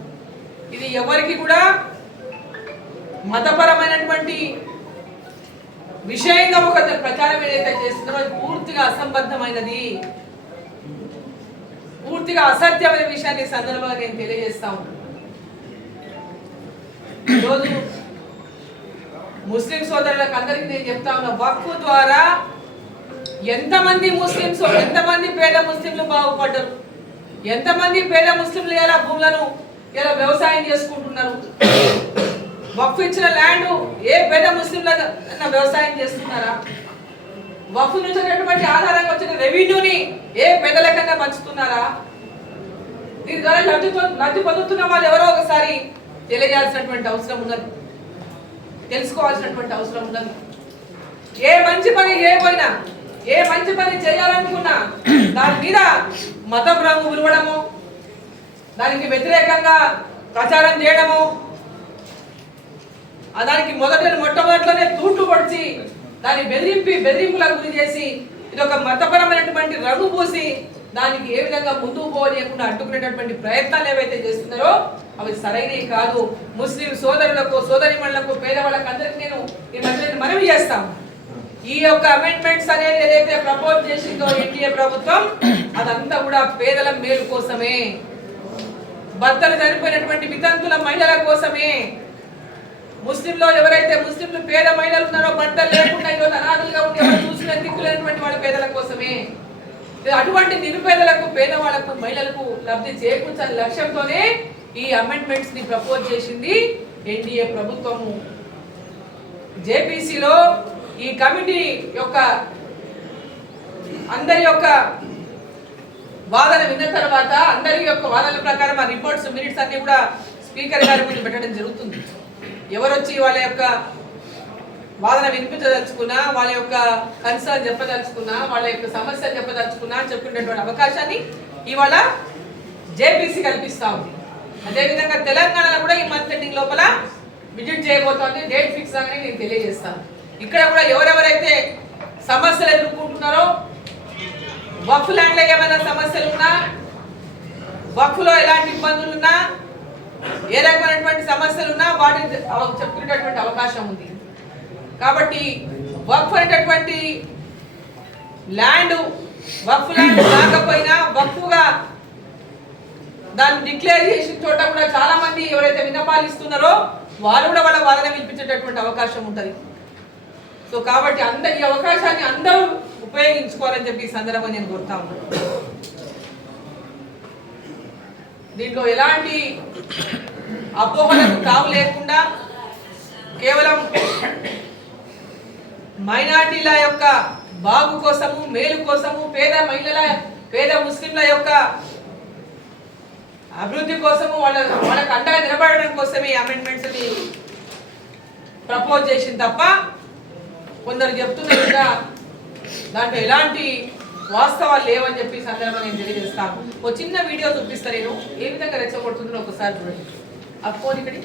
ఇది ఎవరికి కూడా మతపరమైనటువంటి విషయంగా ఒక ప్రచారం ఏదైతే చేస్తున్నారో అది పూర్తిగా అసంబద్ధమైనది, పూర్తిగా అసత్యమైన విషయాన్ని ఈ సందర్భంగా నేను తెలియజేస్తా ఉన్నాను. ఈరోజు ముస్లిం సోదరులకు అందరికీ నేను చెప్తా ఉన్నా, వక్ఫ్ ద్వారా ఎంతమంది ముస్లింస్, ఎంతమంది పేద ముస్లింలు బాగుపడ్డారు, ఎంతమంది పేద ముస్లింలు ఇలా భూములను ఇలా వ్యవసాయం చేసుకుంటున్నారు. వక్ఫ్ ఇచ్చిన ల్యాండ్ ఏ పేద ముస్లింల వ్యవసాయం చేస్తున్నారా? వక్ఫ్ నుంచి వచ్చినటువంటి ఆధారంగా వచ్చిన రెవెన్యూని ఏ పేదలకన్నా పంచుతున్నారా? దీని ద్వారా లబ్ధి పొందుతున్న వాళ్ళు ఎవరో ఒకసారి తెలియాల్సినటువంటి అవసరం ఉన్నది, తెలుసుకోవాల్సినటువంటి అవసరం ఉన్నది. ఏ మంచి పని చేయబోయినా, ఏ మంచి పని చేయాలనుకున్నా దాని మీద మతం రంగు ఉలవడము, దానికి వ్యతిరేకంగా ప్రచారం చేయడము, దానికి మొట్టమొదట్లోనే తూట్లు పొడిచి దాన్ని బెదిరింపులకు గురి చేసి ఇది ఒక మతపరమైనటువంటి రంగు పూసి దానికి ఏ విధంగా ముందుకు పోనీయకుండా అడ్డుకునేటటువంటి ప్రయత్నాలు ఏవైతే చేస్తున్నారో అవి సరైనవి కాదు. ముస్లిం సోదరులకు, సోదరిమణులకు, పేదవాళ్ళకు అందరికీ నేను ఈ మధ్య మనవి చేస్తాను, ఈ యొక్క అమెండ్మెంట్స్ అనేది ఏదైతే ప్రపోజ్ చేసిందో ఎన్డీఏ ప్రభుత్వం అదంతా కూడా పేదల మేలు కోసమే, భర్తలు చనిపోయినటువంటి వితంతుల మహిళల కోసమే, ముస్లింలో ఎవరైతే ముస్లింలు పేద మహిళలు ఉన్నారో భర్తలు లేకుండా ఈరోజు అనాథలుగా ఉండి ఎవరు చూసిన దిక్కులేనటువంటి వాళ్ళ పేదల కోసమే. అటువంటి నిరుపేదలకు, పేదవాళ్లకు, మహిళలకు లబ్ధి చేకూర్చాలని లక్ష్యంతోనే ఈ అమెండ్మెంట్స్ ని ప్రపోజ్ చేసింది ఎన్డీఏ ప్రభుత్వము. జేపీసీలో ఈ కమిటీ యొక్క అందరి యొక్క వాదన విన్న తర్వాత అందరి యొక్క వాదనల ప్రకారం ఆ రిపోర్ట్స్, మినిట్స్ అన్ని కూడా స్పీకర్ గారి ముందు పెట్టడం జరుగుతుంది. ఎవరొచ్చి వాళ్ళ యొక్క వాదన వినిపించదలుచుకున్నా, వాళ్ళ యొక్క కన్సర్న్ చెప్పదలుచుకున్నా, వాళ్ళ యొక్క సమస్యలు చెప్పదలుచుకున్నా చెప్పుకునేటువంటి అవకాశాన్ని ఇవాళ జేపీసీ కల్పిస్తా ఉంది. అదేవిధంగా తెలంగాణలో కూడా ఈ మంత్ ఎండింగ్ లోపల విజిట్ చేయబోతోంది. డేట్ ఫిక్స్ అని నేను తెలియజేస్తాను. ఇక్కడ కూడా ఎవరెవరైతే సమస్యలు ఎదుర్కొంటున్నారో, వక్ఫ్ ల్యాండ్లో ఏమైనా సమస్యలు ఉన్నా, వక్ఫ్లో ఎలాంటి ఇబ్బందులు ఉన్నా, ఏ రకమైనటువంటి సమస్యలు ఉన్నా వాటిని చెప్పుకునేటటువంటి అవకాశం ఉంది. కాబట్టి వక్ఫ్ అనేటటువంటి ల్యాండ్ వక్ఫ్ ల్యాండ్ కాకపోయినా వక్ఫ్గా దాన్ని డిక్లేర్ చేసిన చోట కూడా చాలా మంది ఎవరైతే విన్నపాలు ఇస్తున్నారో వాళ్ళు కూడా వాళ్ళ వాదన వినిపించేటటువంటి అవకాశం ఉంటుంది. సో కాబట్టి ఈ అవకాశాన్ని అందరూ ఉపయోగించుకోవాలని చెప్పి ఈ సందర్భంగా నేను కోరుతా ఉన్నాను. దీంట్లో ఎలాంటి అపోహలకు తావు లేకుండా కేవలం మైనార్టీల యొక్క బాగు కోసము, మేలు కోసము, పేద మహిళల, పేద ముస్లింల యొక్క అభివృద్ధి కోసము, వాళ్ళకి అండగా నిలబడడం కోసమే ఈ అమెండ్మెంట్స్ ని ప్రపోజ్ చేసింది తప్ప కొందరు చెప్తున్నట్టుగా దాంట్లో ఎలాంటి వాస్తవాలు లేవని చెప్పి సందర్భంగా నేను తెలియజేస్తాను. ఒక చిన్న వీడియో చూపిస్తా, నేను ఏ విధంగా రెచ్చగొడుతుందో ఒకసారి చూడండి. ఆ ఫోన్ ఇక్కడి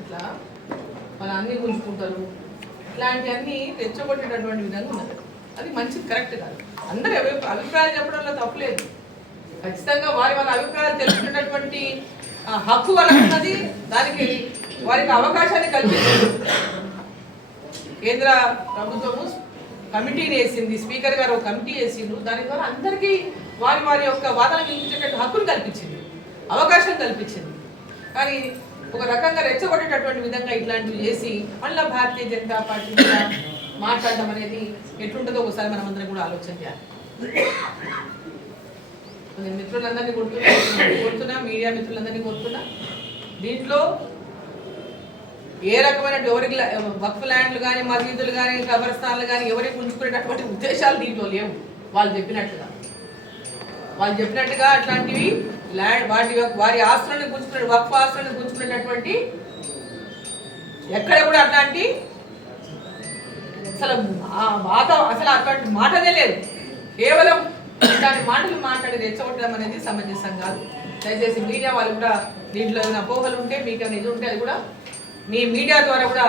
ఇట్లా మన అన్ని గుంజుకుంటారు, ఇట్లాంటివన్నీ రెచ్చగొట్టేటటువంటి విధంగా ఉన్నది. అది మంచిది, కరెక్ట్ కాదు. అందరి అభిప్రాయాలు చెప్పడంలో తప్పులేదు. ఖచ్చితంగా వారి వాళ్ళ అభిప్రాయాలు తెలుసుకునేటటువంటి హక్కు వాళ్ళకు ఉన్నది. దానికి వారికి అవకాశాన్ని కల్పించింది. కేంద్ర ప్రభుత్వము కమిటీని వేసింది, స్పీకర్ గారు ఒక కమిటీ వేసిండ్రు. దాని ద్వారా అందరికీ వారి వారి యొక్క వాదన వినిపించేటట్టు హక్కును కల్పించింది, అవకాశం కల్పించింది. కానీ ఒక రకంగా రెచ్చగొట్టేటటువంటి విధంగా ఇట్లాంటివి చేసి మళ్ళీ భారతీయ జనతా పార్టీ మాట్లాడడం అనేది ఎట్లుంటుందో ఒకసారి మనం అందరం కూడా ఆలోచన చేయాలి. నేను మిత్రులందరినీ కోరుతున్నా, మీడియా మిత్రులందరినీ కోరుతున్నా, దీంట్లో ఏ రకమైన ఎవరికి వక్ఫ్ ల్యాండ్లు కానీ, మసీదులు కానీ, కబరస్థాన్లు కానీ ఎవరికి ఉంచుకునేటటువంటి ఉద్దేశాలు దీంట్లో లేవు. వాళ్ళు చెప్పినట్టుగా అట్లాంటివి ల్యాండ్ వారి ఆస్తులను గుంజుకునే, వక్ఫ్ ఆస్తులను గుంజుకునేటటువంటి ఎక్కడ కూడా అట్లాంటి అసలు అట్లాంటి మాటనే లేదు. కేవలం ఇట్లాంటి మాటలు మాట్లాడి రెచ్చగొట్టడం అనేది సమంజసం కాదు. దయచేసి మీడియా వాళ్ళు కూడా దీంట్లో ఏమైనా అపోహలు ఉంటే, మీకు ఏమైనా ఇది ఉంటే అది కూడా మీ మీడియా ద్వారా కూడా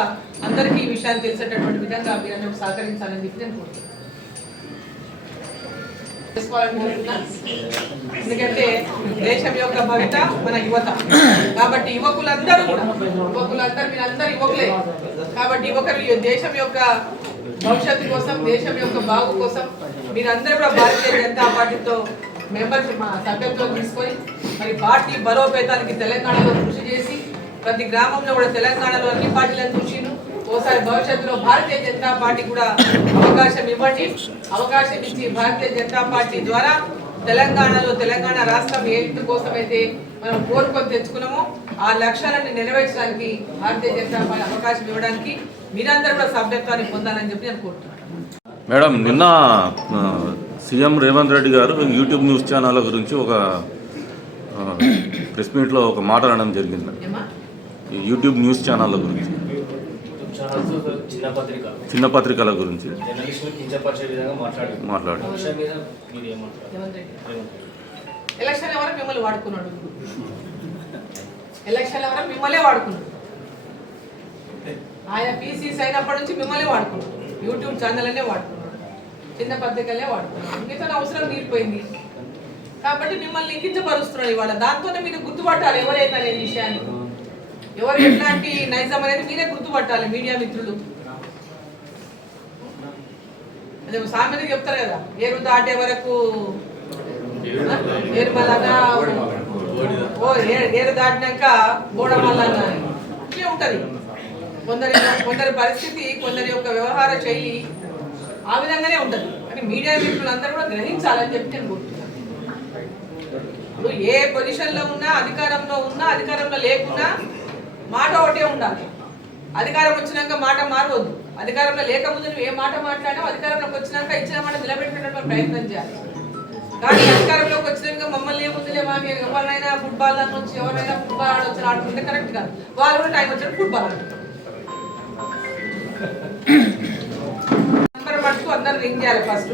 అందరికీ ఈ విషయాలు తెలిసేటటువంటి విధంగా మీరందరూ సహకరించాలని చెప్పి నేను కోరుతున్నాను. ఎందుకంటే దేశం యొక్క భవిత మన యువత కాబట్టి యువకులందరూ మీరందరూ యువకులే కాబట్టి దేశం యొక్క భవిష్యత్తు కోసం, దేశం యొక్క బాగు కోసం మీరందరూ కూడా భారతీయ జనతా పార్టీతో మెంబర్షిప్ సభ్యత్వం తీసుకొని మరి పార్టీ బలోపేతానికి తెలంగాణలో కృషి చేసి ప్రతి గ్రామంలో కూడా తెలంగాణలో అన్ని పార్టీలను చూసిను. ఓసారి భవిష్యత్తులో భారతీయ జనతా పార్టీ కూడా అవకాశం ఇవ్వండి. అవకాశం ఇచ్చి భారతీయ జనతా పార్టీ ద్వారా తెలంగాణలో తెలంగాణ రాష్ట్రం ఏ కోసం అయితే మనం కోరుకొని తెచ్చుకున్నామో ఆ లక్ష్యాలను నెరవేర్చడానికి భారతీయ జనతా పార్టీ అవకాశం ఇవ్వడానికి మీరందరూ కూడా సభ్యత్వాన్ని పొందాలని చెప్పి నేను కోరుతున్నాను. మేడం, నిన్న సీఎం రేవంత్ రెడ్డి గారు యూట్యూబ్ న్యూస్ ఛానల్ గురించి ఒక ప్రెస్ మీట్లో ఒక మాట అనడం జరిగింది. యూట్యూబ్ న్యూస్ ఛానళ్ళ గురించి, చిన్న పత్రికల గురించి మాట్లాడు. ఎలక్షన్ ఎవరో మిమ్మల్ని వాడుకున్నాడు, ఎలక్షన్ ఎవరో మిమ్మల్నే వాడుకున్నాడు. ఆయన పీసీసీ అయినప్పటి నుంచి మిమ్మల్ని వాడుకున్నాడు, యూట్యూబ్ ఛానల్ అనే వాడుకున్నాడు, చిన్న పత్రికలే వాడుకున్నాడు. మీతో అవసరం తీరిపోయింది కాబట్టి మిమ్మల్ని లిఖించపరుస్తున్నాడు ఇవాళ. దాంతోనే మీరు గుర్తుపట్టాలి ఎవరైతే అనే విషయాన్ని, ఎవరు ఎట్లాంటి నైజం అనేది మీరే గుర్తుపట్టాలి మీడియా మిత్రులు. అదే సామెతగా చెప్తారు కదా, ఏరు దాటే వరకు ఏరుమల్లగా, ఏరు దాటినాక బోడమల్లగా ఇట్లే ఉంటది. కొందరి పరిస్థితి, కొందరి యొక్క వ్యవహార శైలి ఆ విధంగానే ఉంటది. కానీ మీడియా మిత్రులు అందరూ కూడా గ్రహించాలని చెప్పి నేను కోరుతున్నాను. ఇప్పుడు ఏ పొజిషన్ లో ఉన్నా, అధికారంలో ఉన్నా, అధికారంలో లేకున్నా మాట ఒకటే ఉండాలి. అధికారం వచ్చినాక మాట మారవద్దు. అధికారంలో లేకముందు నువ్వు ఏ మాట మాట్లాడినా అధికారంలోకి వచ్చినాక ఇచ్చిన మాట నిలబెట్టుకునేటువంటి ప్రయత్నం చేయాలి. కానీ అధికారంలోకి వచ్చినాక మమ్మల్ని ఏముందిలే మాకు ఎవరినైనా ఫుట్బాల్ దాని నుంచి ఎవరైనా ఫుట్బాల్ ఆడొచ్చి ఆడుతుంటే కరెక్ట్ కాదు. వాళ్ళు కూడా టైం వచ్చారు ఫుట్బాల్ ఆడుతున్నారు. నంబర్ పట్టుకు అందరు రింగ్ చేయాలి. ఫస్ట్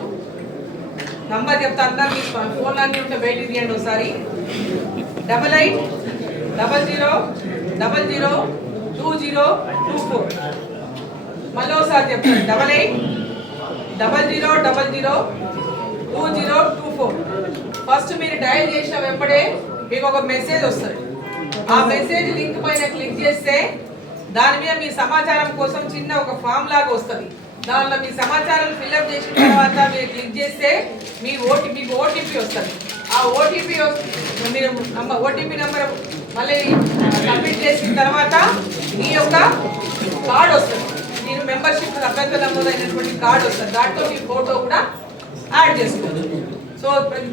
నంబర్ చెప్తా, అందరు తీసుకోండి. ఫోన్ అన్నీ ఉంటే బయట తీయండి ఒకసారి. 8800002024. మళ్ళీ ఒకసారి చెప్తాను, 8800002024. ఫస్ట్ మీరు డయల్ చేసిన వెంబడే మీకు ఒక మెసేజ్ వస్తుంది. ఆ మెసేజ్ లింక్ పైన క్లిక్ చేస్తే దాని మీద మీ సమాచారం కోసం చిన్న ఒక ఫామ్ లాగా వస్తుంది. దానిలో మీ సమాచారం ఫిల్అప్ చేసిన తర్వాత మీరు క్లిక్ చేస్తే మీకు ఓటీపీ వస్తుంది. ఆ ఓటీపీ మీరు ఓటీపీ నెంబర్ మళ్ళీ సబ్మిట్ చేసిన తర్వాత మీ యొక్క కార్డ్ వస్తుంది. మీరు మెంబర్షిప్ సభ్యత్వ నమోదైనటువంటి కార్డ్ వస్తుంది. దాంట్లో మీ ఫోటో కూడా యాడ్ చేసుకోవచ్చు. సో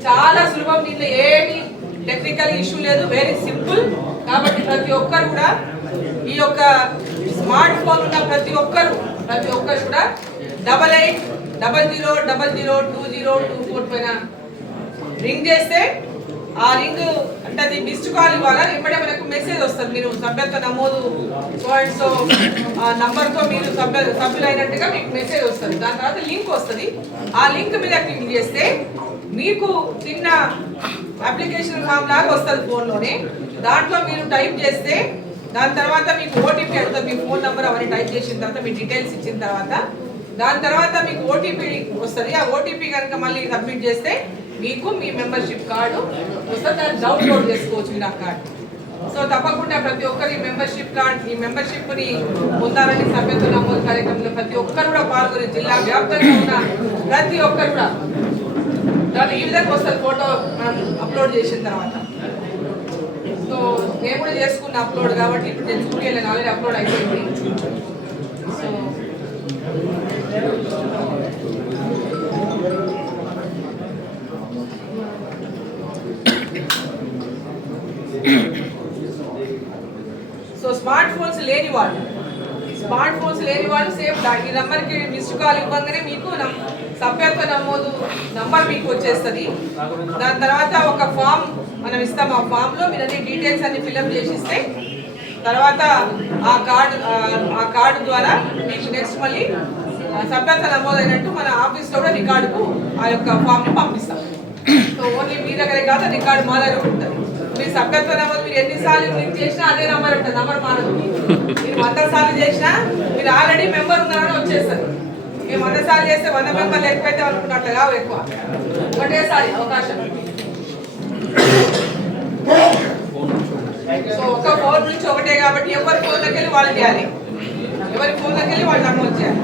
చాలా సులభం, దీంట్లో ఏమి టెక్నికల్ ఇష్యూ లేదు, వెరీ సింపుల్. కాబట్టి ప్రతి ఒక్కరు కూడా ఈ యొక్క స్మార్ట్ ఫోన్ ఉన్న ప్రతి ఒక్కరు కూడా 8800002024 పైన రింగ్ చేస్తే ఆ రింగ్ అంటే అది మిస్డ్ కాల్ ఇవ్వాలా, ఇప్పుడే మనకు మెసేజ్ వస్తుంది. మీరు సభ్యత్వ నమోదు సో అండ్ సో నంబర్తో మీరు సభ్యులైనట్టుగా మీకు మెసేజ్ వస్తుంది. దాని తర్వాత లింక్ వస్తుంది. ఆ లింక్ మీద క్లిక్ చేస్తే మీకు చిన్న అప్లికేషన్ ఫామ్ లాగా వస్తుంది ఫోన్లోనే. దాంట్లో మీరు టైప్ చేస్తే దాని తర్వాత మీకు ఓటీపీ అడుగుతుంది. మీ ఫోన్ నెంబర్ అవన్నీ టైప్ చేసిన తర్వాత మీ డీటెయిల్స్ ఇచ్చిన తర్వాత దాని తర్వాత మీకు ఓటీపీ వస్తుంది. ఆ ఓటీపీ కనుక మళ్ళీ సబ్మిట్ చేస్తే మీకు మీ మెంబర్షిప్ కార్డు వస్తుంది. దాన్ని డౌన్లోడ్ చేసుకోవచ్చు మీరు ఆ కార్డు. సో తప్పకుండా ప్రతి ఒక్కరు ఈ మెంబర్షిప్ కార్డ్, ఈ మెంబర్షిప్ని పొందాలని సభ్యత్వ నమోదు కార్యక్రమంలో ప్రతి ఒక్కరు కూడా పాల్గొని జిల్లా వ్యాప్తంగా ఉన్న ప్రతి ఒక్కరు కూడా దాని ఈ విధంగా వస్తుంది ఫోటో మనం అప్లోడ్ చేసిన తర్వాత. సో నేను కూడా చేసుకున్న అప్లోడ్ కాబట్టి ఇప్పుడు నేను చూపించలేను, ఆల్రెడీ అప్లోడ్ అయిపోయింది. సో సో స్మార్ట్ ఫోన్స్ లేని వాళ్ళు సేమ్ ఈ నంబర్కి మిస్డ్ కాల్ ఇవ్వగానే మీకు సభ్యత్వ నమోదు నంబర్ మీకు వచ్చేస్తుంది. దాని తర్వాత ఒక ఫామ్ మనం ఇస్తాం. ఆ ఫామ్లో మీరు అన్ని డీటెయిల్స్ అన్ని ఫిల్అప్ చేసిస్తే తర్వాత ఆ కార్డు ద్వారా మీకు నెక్స్ట్ మళ్ళీ సభ్యత్వ నమోదైనట్టు మన ఆఫీస్లో కూడా రికార్డుకు ఆ యొక్క ఫామ్ని పంపిస్తాం. సో ఓన్లీ మీ దగ్గరే కాదు, రికార్డు మా దగ్గర ఉంటుంది. మీ సభ్యత్వ నమోదు మీరు ఎన్నిసార్లు క్లిక్ చేసినా అదే నంబర్ ఉంటుంది, నంబర్ మారదు. మీరు 100 సార్లు చేసినా మీరు ఆల్రెడీ మెంబర్ ఉన్నారని వచ్చేస్తారు. మేము 100 సార్లు చేస్తే 100 మెంబర్లు ఎక్కువైతే అనుకున్నట్లు కావు, ఎక్కువ ఒకటేసారి అవకాశం. సో ఒక ఫోన్ నుంచి ఒకటే కాబట్టి ఎవరి ఫోన్లోకి వెళ్ళి వాళ్ళు చేయాలి, ఎవరి ఫోన్లోకి వెళ్ళి వాళ్ళు నమోదు చేయాలి.